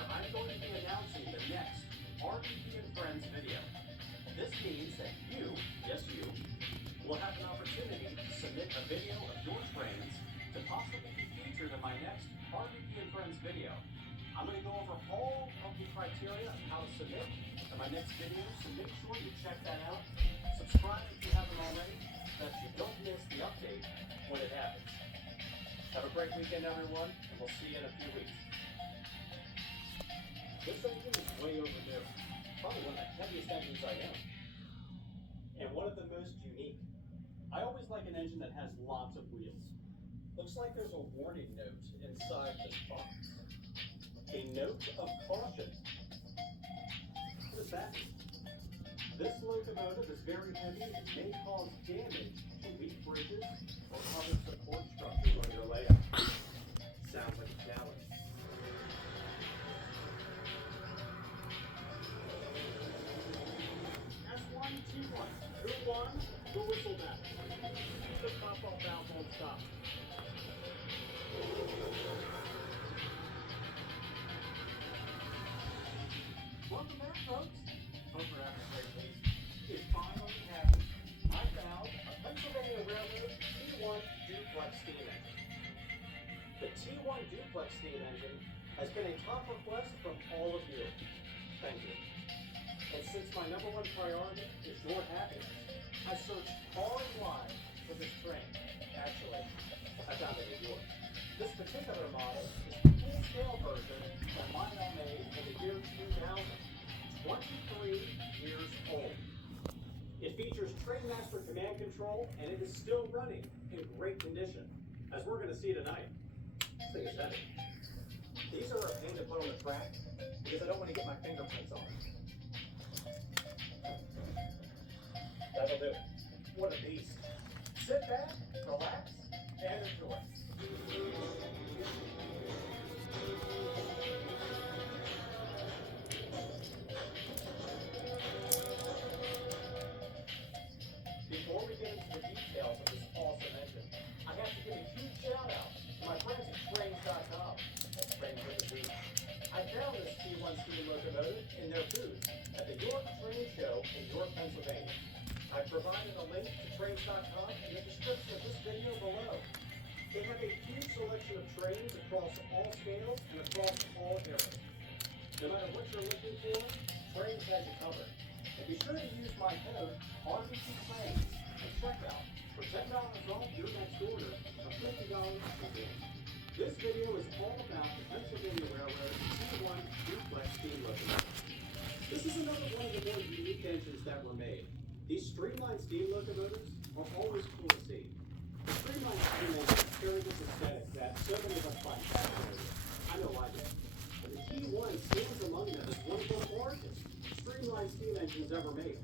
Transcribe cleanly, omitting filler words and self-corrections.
where I'm going to be announcing the next RVP and Friends video. This means that you, yes you, will have an opportunity to submit a video of your trains to possibly be featured in my next RVP and Friends video. I'm going to go over all of the criteria of how to submit in my next video, so make sure you check that out. Subscribe if you haven't already, so that you don't miss the update when it happens. Have a great weekend, everyone, and we'll see you in a few weeks. This engine is way overdue. Probably one of the heaviest engines I own. And one of the most unique. I always like an engine that has lots of wheels. Looks like there's a warning note inside this box. A note of caution. What does that mean? This locomotive is very heavy and may cause damage to weak bridges or other support structures on your layout. Sounds like a challenge. S1, T1, who won? Who whistled that? The pop-up valve won't stop. Welcome back, folks. Hope you're having a great week. It's finally happened. I found a Pennsylvania Railroad T1 duplex steam engine. The T1 duplex steam engine has been a top request from all of you. Thank you. And since my number one priority is your happiness, I searched far and wide for this train. Actually, I found it in York. This particular model is the full-scale version that Mydal made in the year 2000. 23 years old. It features Trainmaster command control, and it is still running in great condition, as we're going to see tonight. This thing is heavy. These are a pain to put on the track because I don't want to get my fingerprints on it. That'll do it. What a beast. Sit back, relax, and enjoy. Before we get into the details of this awesome engine, I have to give a huge shout out to my friends at Trains.com. That's Trains with a Z. I found this T1 steam locomotive in their booth at the York Train Show in York, Pennsylvania. I've provided a link to Trains.com in the description of this video below. They have a huge selection of trains across all scales and across all eras. No matter what you're looking for, Trains has you covered. And be sure to use my code RVP Trains at checkout for $10 off your next order of $50 per day. This video is all about the Pennsylvania Railroad T1 duplex steam locomotive. This is another one of the more unique engines that were made. These streamlined steam locomotives are always cool to see. The streamlined steam engines carry this aesthetic that so many of us find fascinating. I know I do. And the T1 stands among them as one of the largest streamlined steam engines ever made.